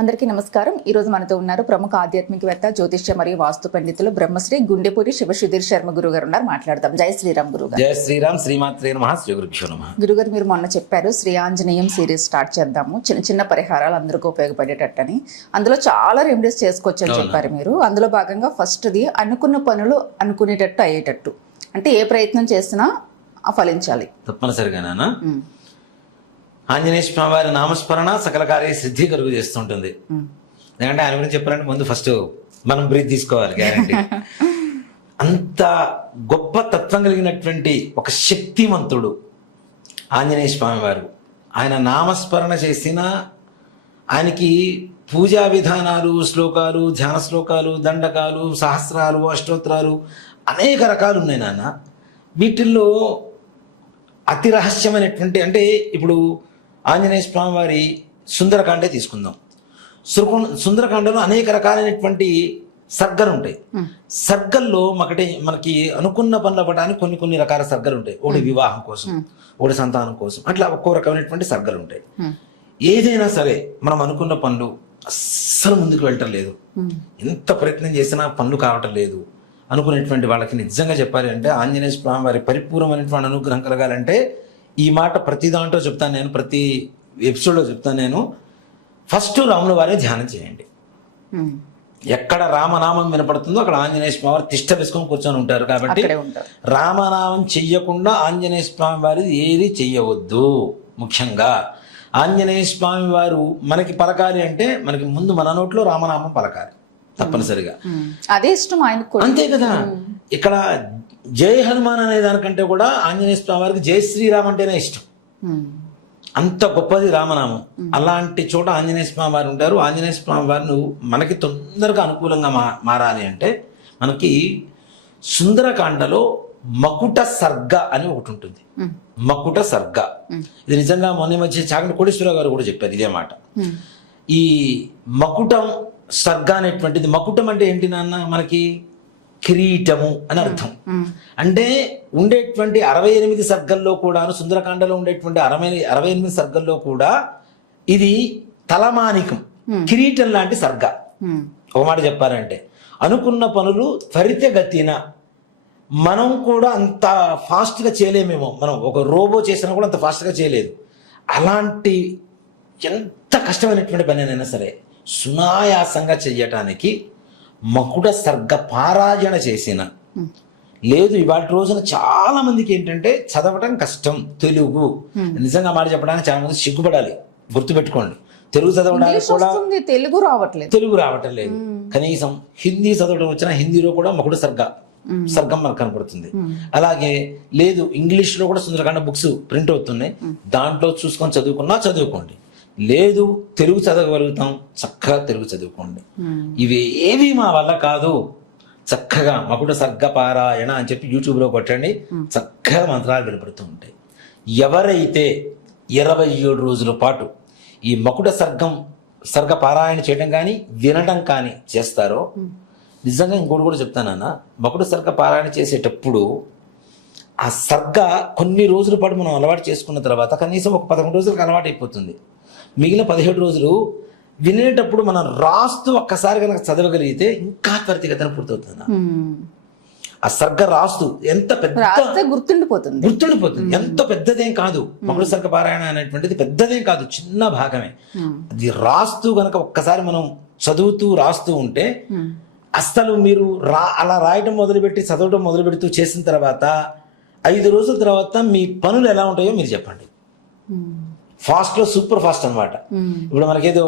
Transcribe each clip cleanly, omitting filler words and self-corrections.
అందరికీ నమస్కారం. ఈ రోజు మనతో ఉన్నారు ప్రముఖ ఆధ్యాత్మికవేత్త, జ్యోతిష్య మరియు వాస్తు పండితులు బ్రహ్మశ్రీ గుండెపూరి శివసుధీర్ శర్మ గురువు గారు ఉన్నారు. మాట్లాడదాం. జై శ్రీరామ్ గురుగారు. జై శ్రీరామ్. శ్రీమాత్రే నమః. శ్రీ గురుభ్యో నమః. గురుగారు, మీరు మొన్న చెప్పారు శ్రీ ఆంజనేయం సిరీస్ స్టార్ట్ చేద్దాము, చిన్న చిన్న పరిహారాలు అందరికీ ఉపయోగపడేటట్టని. అందులో చాలా రెమెడీస్ చేసుకోవచ్చు అని చెప్పారు మీరు. అందులో భాగంగా ఫస్ట్ది అనుకున్న పనులు అనుకునేటట్టు అయ్యేటట్టు, అంటే ఏ ప్రయత్నం చేసినా ఫలించాలి. తప్పనిసరిగానా ఆంజనేయ స్వామి వారి నామస్మరణ సకల కార్య సిద్ధి కలుగు చేస్తుంటుంది. ఎందుకంటే ఆయన గురించి చెప్పాలంటే ముందు ఫస్ట్ మనం బ్రీత్ తీసుకోవాలి, గ్యారంటీ. అంత గొప్ప తత్వం కలిగినటువంటి ఒక శక్తిమంతుడు ఆంజనేయ స్వామి వారు. ఆయన నామస్మరణ చేసిన ఆయనకి పూజా విధానాలు, శ్లోకాలు, ధ్యాన శ్లోకాలు, దండకాలు, సహస్రాలు, అష్టోత్తరాలు అనేక రకాలు ఉన్నాయి నాన్న. వీటిల్లో అతి రహస్యమైనటువంటి, అంటే ఇప్పుడు ఆంజనేయ స్వామి వారి సుందరకాండే తీసుకుందాం. సుందరకాండలో అనేక రకాలైనటువంటి సర్గలు ఉంటాయి. సర్గల్లో మనకి అనుకున్న పనులు అవ్వడానికి కొన్ని రకాల సర్గలు ఉంటాయి. ఒకటి వివాహం కోసం, ఒకటి సంతానం కోసం, అట్లా ఒక్కో రకమైనటువంటి సర్గలు ఉంటాయి. ఏదైనా సరే మనం అనుకున్న పనులు అస్సలు ముందుకు వెళ్ళటం లేదు, ఎంత ప్రయత్నం చేసినా పనులు కావటం లేదు అనుకునేటువంటి వాళ్ళకి నిజంగా చెప్పాలి అంటే ఆంజనేయ స్వామి వారి పరిపూర్ణమైనటువంటి అనుగ్రహం కలగాలంటే ఈ మాట ప్రతి దాంట్లో చెప్తాను నేను, ప్రతి ఎపిసోడ్లో చెప్తాను నేను. ఫస్ట్ రాముల వారే ధ్యానం చేయండి. ఎక్కడ రామనామం వినపడుతుందో అక్కడ ఆంజనేయ స్వామి వారు తిష్ట వేసుకొని కూర్చొని ఉంటారు. కాబట్టి రామనామం చెయ్యకుండా ఆంజనేయ స్వామి వారి ఏది చెయ్యవద్దు. ముఖ్యంగా ఆంజనేయ స్వామి వారు మనకి పలకాలి అంటే మనకి ముందు మన నోట్లో రామనామం పలకాలి తప్పనిసరిగా. అదే ఇష్టం ఆయనకు, అంతే కదా. ఇక్కడ జై హనుమాన్ అనే దానికంటే కూడా ఆంజనేయ స్వామి వారికి జై శ్రీరామ్ అంటేనే ఇష్టం. అంత గొప్పది రామనామం. అలాంటి చోట ఆంజనేయ స్వామి వారు ఉంటారు. ఆంజనేయ స్వామి వారిని మనకి తొందరగా అనుకూలంగా మారాలి అంటే మనకి సుందరకాండలో మకుట సర్గ అని ఒకటి ఉంటుంది. మకుట సర్గ ఇది నిజంగా మొన్న మధ్య చాగంటి కోటేశ్వరరావు గారు కూడా చెప్పారు ఇదే మాట. ఈ మకుటం సర్గ అనేటువంటిది, మకుటం అంటే ఏంటి నాన్న, మనకి కిరీటము అని అర్థం. అంటే ఉండేటువంటి 68 సర్గల్లో కూడా, సుందరకాండలో ఉండేటువంటి 68 సర్గల్లో కూడా ఇది తలమానికం, కిరీటం లాంటి సర్గ. ఒక మాట చెప్పారంటే అనుకున్న పనులు త్వరితగతిన మనం కూడా అంత ఫాస్ట్గా చేయలేమేమో. మనం ఒక రోబో చేసినా కూడా అంత ఫాస్ట్గా చేయలేదు. అలాంటి ఎంత కష్టమైనటువంటి పని అయినా సరే సునాయాసంగా చెయ్యటానికి మకుట సర్గ పారాయణ చేసిన లేదు. ఇవాళ రోజున చాలా మందికి ఏంటంటే చదవటం కష్టం తెలుగు. నిజంగా మాట చెప్పడానికి చాలా మంది సిగ్గుపడాలి. గుర్తుపెట్టుకోండి, తెలుగు చదవడానికి కూడా తెలుగు రావటం లేదు. కనీసం హిందీ చదవడం వచ్చినా హిందీలో కూడా మకుట సర్గం మనకు కనపడుతుంది. అలాగే లేదు, ఇంగ్లీష్ లో కూడా సుందరకాండ బుక్స్ ప్రింట్ అవుతున్నాయి, దాంట్లో చూసుకొని చదువుకోండి. లేదు తెలుగు చదవగలుగుతాం, చక్కగా తెలుగు చదువుకోండి. ఇవి ఏవి మా వల్ల కాదు, చక్కగా మకుట సర్గ పారాయణ అని చెప్పి యూట్యూబ్లో కొట్టండి, చక్కగా మంత్రాలు వినపడుతూ ఉంటాయి. ఎవరైతే 27 రోజుల పాటు ఈ మకుట సర్గ పారాయణ చేయడం కానీ వినడం కానీ చేస్తారో, నిజంగా ఇంకోటి కూడా చెప్తానన్నా, మకుట సర్గ పారాయణ చేసేటప్పుడు ఆ సర్గ కొన్ని రోజుల పాటు మనం అలవాటు చేసుకున్న తర్వాత కనీసం ఒక 11 రోజులకు అలవాటు అయిపోతుంది. మిగిలిన 17 రోజులు వినేటప్పుడు మనం రాస్తూ ఒక్కసారి కనుక చదవగలిగితే ఇంకా త్వరితగతిన పూర్తవుతుంది. ఆ సర్గ రాస్తూ ఎంత పెద్ద గుర్తుండిపోతుంది. ఎంత పెద్దదేం కాదు, మకుట సర్గ పారాయణ అనేటువంటిది పెద్దదేం కాదు, చిన్న భాగమే. అది రాస్తూ గనక ఒక్కసారి మనం చదువుతూ రాస్తూ ఉంటే అస్సలు మీరు అలా రాయటం మొదలుపెట్టి చదవటం మొదలు పెడుతూ చేసిన తర్వాత 5 రోజుల తర్వాత మీ పనులు ఎలా ఉంటాయో మీరు చెప్పండి. ఫాస్ట్ లో సూపర్ ఫాస్ట్ అనమాట. ఇప్పుడు మనకేదో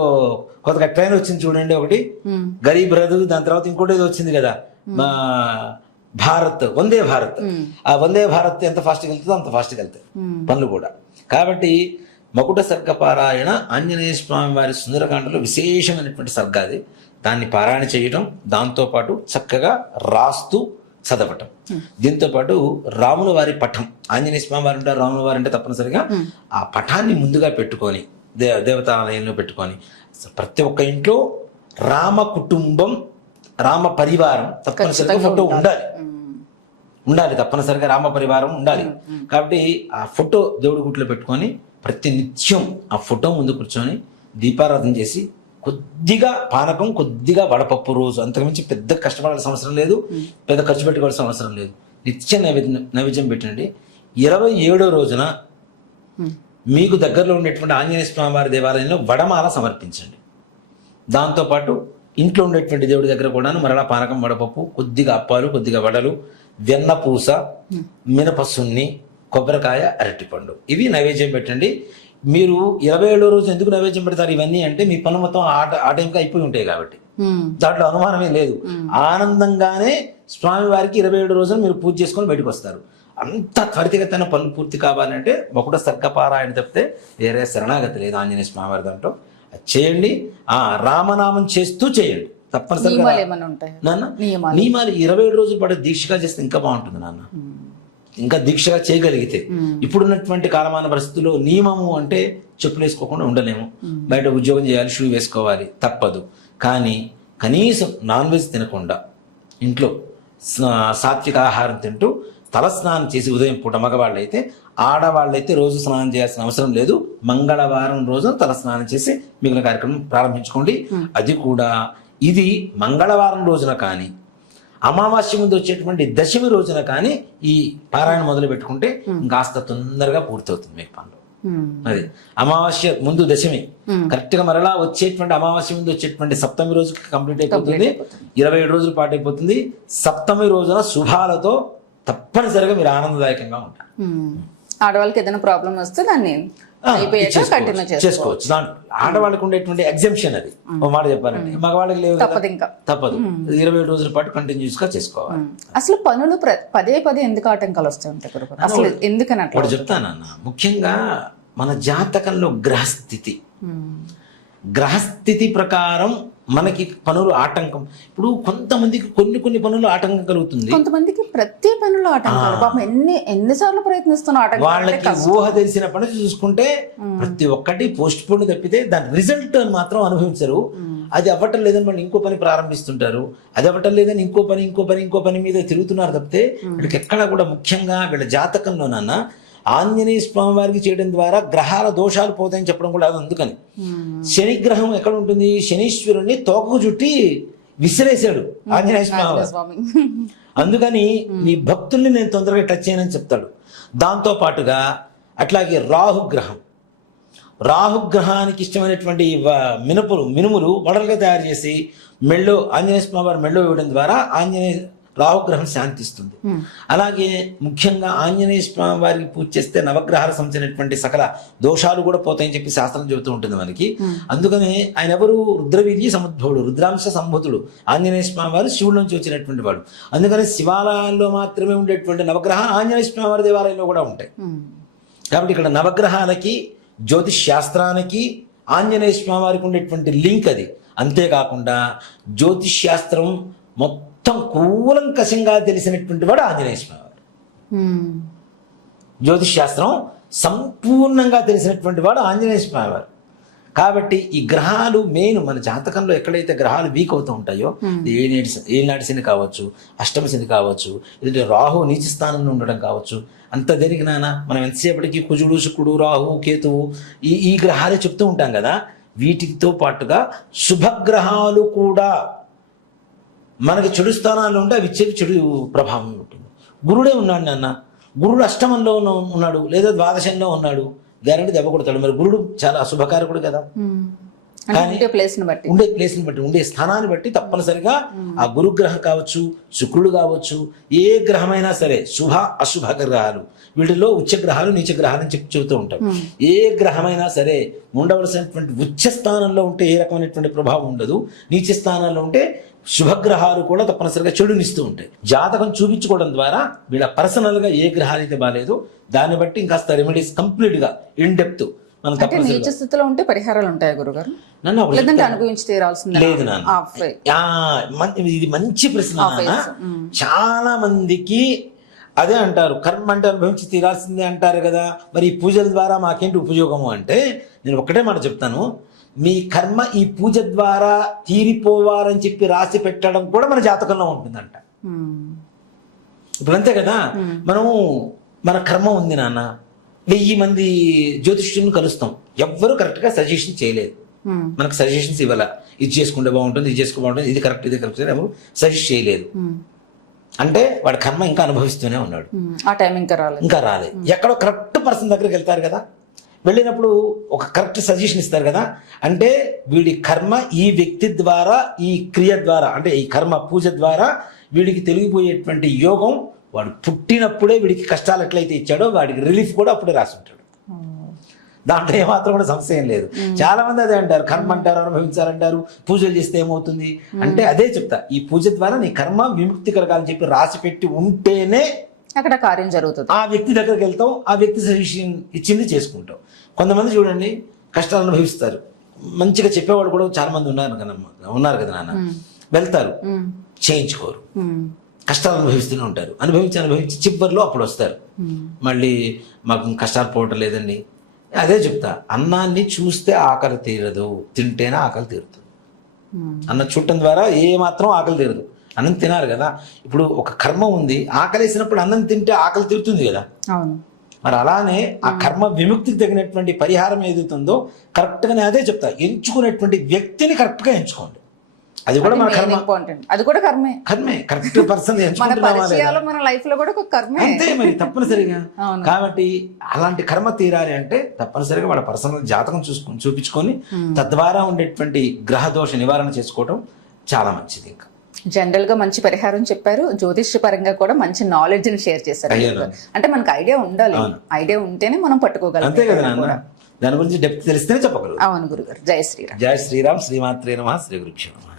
కొత్తగా ట్రైన్ వచ్చింది చూడండి, ఒకటి గరీబ్ రథ్, దాని తర్వాత ఇంకోటి ఏదో వచ్చింది కదా భారత్, వందే భారత్. ఆ వందే భారత్ ఎంత ఫాస్ట్గా వెళ్తుందో అంత ఫాస్ట్గా వెళ్తాయి పనులు కూడా. కాబట్టి మకుట సర్గ పారాయణ ఆంజనేయ స్వామి వారి సుందరకాండలో విశేషమైనటువంటి సర్గ అది. దాన్ని పారాయణ చేయటం, దాంతోపాటు చక్కగా రాస్తూ చదవటం. దీంతో పాటు రాముల వారి పఠం, ఆంజనేయ స్వామి వారు ఉంటారు, రాముల వారు అంటే తప్పనిసరిగా ఆ పఠాన్ని ముందుగా పెట్టుకొని దేవతాలయంలో పెట్టుకొని ప్రతి ఒక్క ఇంట్లో రామ కుటుంబం, రామ పరివారం తప్పనిసరిగా ఫోటో ఉండాలి తప్పనిసరిగా రామ పరివారం ఉండాలి. కాబట్టి ఆ ఫోటో దేవుడి గుట్లో పెట్టుకొని ప్రతి నిత్యం ఆ ఫోటో ముందు కూర్చొని దీపారాధన చేసి కొద్దిగా పానకం, కొద్దిగా వడపప్పు రోజు, అంతకుమించి పెద్ద కష్టపడాల్సిన అవసరం లేదు, పెద్ద ఖర్చు పెట్టుకోవాల్సిన అవసరం లేదు. నిత్య నైవేద్యం పెట్టండి. 27వ రోజున మీకు దగ్గరలో ఉండేటువంటి ఆంజనేయ స్వామి వారి దేవాలయంలో వడమాల సమర్పించండి. దాంతోపాటు ఇంట్లో ఉండేటువంటి దేవుడి దగ్గర కూడాను మరలా పానకం, వడపప్పు, కొద్దిగా అప్పాలు, కొద్దిగా వడలు, వెన్న పూస, మినపసున్ని, కొబ్బరికాయ, అరటిపండు, ఇవి నైవేద్యం పెట్టండి. మీరు 27వ రోజు ఎందుకు నైవేద్యం పెడతారు ఇవన్నీ అంటే మీ పనులు మొత్తం ఆ టైంకి అయిపోయి ఉంటాయి కాబట్టి దాంట్లో అనుమానమే లేదు. ఆనందంగానే స్వామివారికి 27 రోజున మీరు పూజ చేసుకొని బయటకు వస్తారు. అంత త్వరితగతిన పనులు పూర్తి కావాలంటే ఒకటో సర్గపారాయణ తప్పితే వేరే శరణాగతి లేదు ఆంజనేయ స్వామివారి దాంట్లో. అది చేయండి. రామనామం చేస్తూ చేయండి తప్పనిసరిగా. నాన్న నియమాలు 27 రోజుల పాటు దీక్షగా చేస్తే ఇంకా బాగుంటుంది నాన్న. ఇంకా దీక్షగా చేయగలిగితే. ఇప్పుడున్నటువంటి కాలమాన పరిస్థితుల్లో నియమము అంటే చెప్పులు వేసుకోకుండా ఉండలేము, బయట ఉద్యోగం చేయాలి, షూ వేసుకోవాలి, తప్పదు. కానీ కనీసం నాన్ వెజ్ తినకుండా ఇంట్లో సాత్విక ఆహారం తింటూ తలస్నానం చేసి ఉదయం పూట మగవాళ్ళైతే, ఆడవాళ్ళైతే రోజు స్నానం చేయాల్సిన అవసరం లేదు. మంగళవారం రోజున తలస్నానం చేసి మిగిలిన కార్యక్రమం ప్రారంభించుకోండి. అది కూడా ఇది మంగళవారం రోజున కానీ అమావాస్య ముందు వచ్చేటువంటి దశమి రోజున కానీ ఈ పారాయణ మొదలు పెట్టుకుంటే కాస్త తొందరగా పూర్తవుతుంది మీకు పనులు. అది అమావాస్య ముందు దశమి, కరెక్ట్ గా మరలా వచ్చేటువంటి అమావాస్య ముందు వచ్చేటువంటి సప్తమి రోజుకి కంప్లీట్ అయిపోతుంది. 27 రోజుల పాటు అయిపోతుంది. సప్తమి రోజున శుభాలతో తప్పనిసరిగా మీరు ఆనందదాయకంగా ఉంటారు. ఆడవాళ్ళకి ఏదైనా ప్రాబ్లం వస్తే దాన్ని చేసుకోవచ్చు. దాంట్లో ఆడవాళ్ళకి ఉండేటువంటి ఎగ్జంప్షన్ అది ఒక మాట చెప్పాలంటే, మగవాళ్ళకి లేదు, తప్పదు. 27 రోజుల పాటు కంటిన్యూస్ గా చేసుకోవాలి. అసలు పనులు పదే పదే ఎందుకు ఆటంకాలు వస్తూ ఉంటాయి అసలు ఎందుకని అట్లా చెప్తానన్న. ముఖ్యంగా మన జాతకంలో గ్రహస్థితి ప్రకారం మనకి పనులు ఆటంకం. ఇప్పుడు కొంతమందికి కొన్ని పనులు ఆటంకం కలుగుతుంది, కొంతమందికి ప్రతి పనులు ఆటంకాలు. పాపం ఎన్నిసార్లు ప్రయత్నిస్తున్నా వాళ్ళకి ఊహ తెలిసిన పని చూసుకుంటే ప్రతి ఒక్కటి పోస్ట్ పోన్ తప్పితే దాని రిజల్ట్ అని మాత్రం అనుభవించరు. అది అవ్వటం లేదని మళ్ళీ ఇంకో పని ప్రారంభిస్తుంటారు, అది అవ్వటం లేదని ఇంకో పని మీద తిరుగుతున్నారు తప్పితే వీళ్ళకి ఎక్కడ కూడా ముఖ్యంగా వీళ్ళ జాతకంలోనన్నా ఆంజనేయ స్వామి వారికి చేయడం ద్వారా గ్రహాల దోషాలు పోతాయని చెప్పడం కూడా అది. అందుకని శని గ్రహం ఎక్కడ ఉంటుంది, శనీశ్వరుణ్ణి తోకకు చుట్టి విసిరేశాడు ఆంజనేయ స్వామి. అందుకని నీ భక్తుల్ని నేను తొందరగా టచ్ చేయనని చెప్తాడు. దాంతో పాటుగా అట్లాగే రాహుగ్రహానికి ఇష్టమైనటువంటి మినుములు వడలుగా తయారు చేసి మెళ్ళో ఆంజనేయ స్వామి వారి మెళ్ళో ఇవ్వడం ద్వారా రాహుగ్రహం శాంతిస్తుంది. అలాగే ముఖ్యంగా ఆంజనేయ స్వామి వారికి పూజ చేస్తే నవగ్రహాలకు సంబంధించినటువంటి సకల దోషాలు కూడా పోతాయని చెప్పి శాస్త్రం చెబుతూ ఉంటుంది మనకి. అందుకని ఆయన ఎవరు, రుద్రవీర్య సముద్భవుడు, రుద్రాంశ సంభూతుడు ఆంజనేయ స్వామి వారు శివుడి నుంచి వచ్చినటువంటి వాడు. అందుకని శివాలయాల్లో మాత్రమే ఉండేటువంటి నవగ్రహాలు ఆంజనేయ స్వామి వారి దేవాలయంలో కూడా ఉంటాయి. కాబట్టి ఇక్కడ నవగ్రహాలకి, జ్యోతిష్ శాస్త్రానికి, ఆంజనేయ స్వామి వారికి ఉండేటువంటి లింక్ అది. అంతేకాకుండా జ్యోతిష్ శాస్త్రం మొత్తం కూలంకషంగా తెలిసినటువంటి వాడు ఆంజనేయ స్వామి వారు. జ్యోతిష్ శాస్త్రం సంపూర్ణంగా తెలిసినటువంటి వాడు ఆంజనేయ స్వామి వారు. కాబట్టి ఈ గ్రహాలు మెయిన్ మన జాతకంలో ఎక్కడైతే గ్రహాలు వీక్ అవుతూ ఉంటాయో, ఏనాటి శని కావచ్చు, అష్టమ శని కావచ్చు, లేదంటే రాహు నీచ స్థానంలో ఉండడం కావచ్చు, అంత జరిగినా మనం ఎంతసేపటికి కుజుడు, శుక్రుడు, రాహు, కేతువు ఈ గ్రహాలే చెప్తూ ఉంటాం కదా. వీటితో పాటుగా శుభగ్రహాలు కూడా మనకి చెడు స్థానాల్లో ఉంటే అవి ఇచ్చేవి చెడు ప్రభావం ఉంటుంది. గురుడే ఉన్నాడు నాన్న, గురుడు అష్టమంలో ఉన్నాడు లేదా ద్వాదశంలో ఉన్నాడు, గ్యారంటీ దెబ్బ కొడతాడు. మరి గురుడు చాలా అశుభకారకుడు కదా. కానీ ఉండే ప్లేస్ని బట్టి, ఉండే స్థానాన్ని బట్టి తప్పనిసరిగా ఆ గురుగ్రహం కావచ్చు, శుక్రుడు కావచ్చు, ఏ గ్రహమైనా సరే శుభ అశుభ గ్రహాలు, వీటిలో ఉచ్చ గ్రహాలు, నీచ గ్రహాలు అని చెబుతూ ఉంటాం. ఏ గ్రహమైనా సరే ఉండవలసినటువంటి ఉచ్చ స్థానంలో ఉంటే ఏ రకమైనటువంటి ప్రభావం ఉండదు, నీచ స్థానంలో ఉంటే శుభగ్రహాలు కూడా తప్పనిసరిగా చెడునిస్తూ ఉంటాయి. జాతకం చూపించుకోవడం ద్వారా వీళ్ళ పర్సనల్గా ఏ గ్రహాలు అయితే బాగాలేదు దాన్ని బట్టి ఇంకాస్త రెమెడీస్ కంప్లీట్ గా ఇన్ డెప్త్ మనం నీచ స్థితిలో ఉంటే పరిహారాలు ఉంటాయా గురుగారు? అనుభవించి తీరాల్సింది లేదు నాన్న. ఇది మంచి ప్రశ్న. చాలా మందికి అదే అంటారు, కర్మ అంటే అనుభవించి తీరాల్సిందే అంటారు కదా. మరి ఈ పూజల ద్వారా మాకేంటి ఉపయోగము అంటే, నేను ఒక్కటే మాట చెప్తాను, మీ కర్మ ఈ పూజ ద్వారా తీరిపోవాలని చెప్పి రాసి పెట్టడం కూడా మన జాతకంలో ఉంటుందంట. ఇప్పుడు అంతే కదా, మనము మన కర్మ ఉంది నాన్న, 1000 మంది జ్యోతిష్యులను కలుస్తాం, ఎవ్వరూ కరెక్ట్గా సజెషన్ చేయలేదు. మనకు సజెషన్స్ ఇవ్వాల, ఇది చేసుకుంటే బాగుంటుంది, ఇది చేసుకుంటే బాగుంటుంది, ఇది కరెక్ట్, ఇది కరెక్ట్ ఎవరు సజెస్ట్ చేయలేదు. అంటే వాడి కర్మ ఇంకా అనుభవిస్తూనే ఉన్నాడు. ఆ టైం ఇంకా రాలేదు. ఇంకా రాలేదు. ఎక్కడో కరెక్ట్ పర్సన్ దగ్గరికి వెళ్తారు కదా, వెళ్ళినప్పుడు ఒక కరెక్ట్ సజెషన్ ఇస్తారు కదా, అంటే వీడి కర్మ ఈ వ్యక్తి ద్వారా, ఈ క్రియ ద్వారా, అంటే ఈ కర్మ పూజ ద్వారా వీడికి తెలిగిపోయేటువంటి యోగం వాడు పుట్టినప్పుడే వీడికి కష్టాలు ఎట్లయితే ఇచ్చాడో వాడికి రిలీఫ్ కూడా అప్పుడే రాసి ఉంటాడు. దాంట్లో ఏమాత్రం కూడా సంశయం లేదు. చాలా మంది అదే అంటారు, కర్మ అంటారు, అనుభవించాలంటారు, పూజలు చేస్తే ఏమవుతుంది అంటే అదే చెప్తా, ఈ పూజ ద్వారా నీ కర్మ విముక్తి కలగాలని చెప్పి రాసి పెట్టి ఉంటేనే అక్కడ కార్యం జరుగుతుంది. ఆ వ్యక్తి దగ్గరికి వెళ్తాం, ఆ వ్యక్తి సజెషన్ ఇచ్చింది చేసుకుంటాం. కొంతమంది చూడండి కష్టాలు అనుభవిస్తారు, మంచిగా చెప్పేవాడు కూడా చాలా మంది ఉన్నారు కదా నాన్న, వెళ్తారు చేయించుకోరు, కష్టాలు అనుభవిస్తూనే ఉంటారు, అనుభవించి చివరిలో అప్పుడు వస్తారు మళ్ళీ మాకు కష్టాలు పోవటం లేదండి. అదే చెప్తా, అన్నాన్ని చూస్తే ఆకలి తీరదు, తింటేనే ఆకలి తీరుతుంది. అన్నం చూడటం ద్వారా ఏ మాత్రం ఆకలి తీరదు, అన్నం తినాలి కదా. ఇప్పుడు ఒక కర్మ ఉంది, ఆకలి వేసినప్పుడు అన్నం తింటే ఆకలి తీరుతుంది కదా. అవును. మరి అలానే ఆ కర్మ విముక్తికి తగినటువంటి పరిహారం ఏదైతుందో కరెక్ట్గా నేను అదే చెప్తా, ఎంచుకునేటువంటి వ్యక్తిని కరెక్ట్గా ఎంచుకోండి. అది కూడా మన కర్మ, ఇంపార్టెంట్. అది కూడా కర్మే. కరెక్ట్ పర్సన్ మన పరిచయాలు మన లైఫ్ లో కూడా ఒక కర్మే. అంతే మరి తప్పనిసరిగా. కాబట్టి అలాంటి కర్మ తీరాలి అంటే తప్పనిసరిగా వాళ్ళ పర్సనల్ జాతకం చూపించుకొని తద్వారా ఉండేటువంటి గ్రహ దోష నివారణ చేసుకోవడం చాలా మంచిది. ఇంకా జనరల్ గా మంచి పరిహారం చెప్పారు, జ్యోతిష్య పరంగా కూడా మంచి నాలెడ్జ్ ని షేర్ చేశారు. అంటే మనకు ఐడియా ఉండాలి, ఐడియా ఉంటేనే మనం పట్టుకోగలం. అంతే కదా నాన్న, దాని గురించి డెప్త్ తెలిస్తేనే చెప్పగలరు. అవును గురుగారు. జై శ్రీరామ్. జై శ్రీరామ్. శ్రీమాత్రే నమః. శ్రీ గురుభ్యో నమః.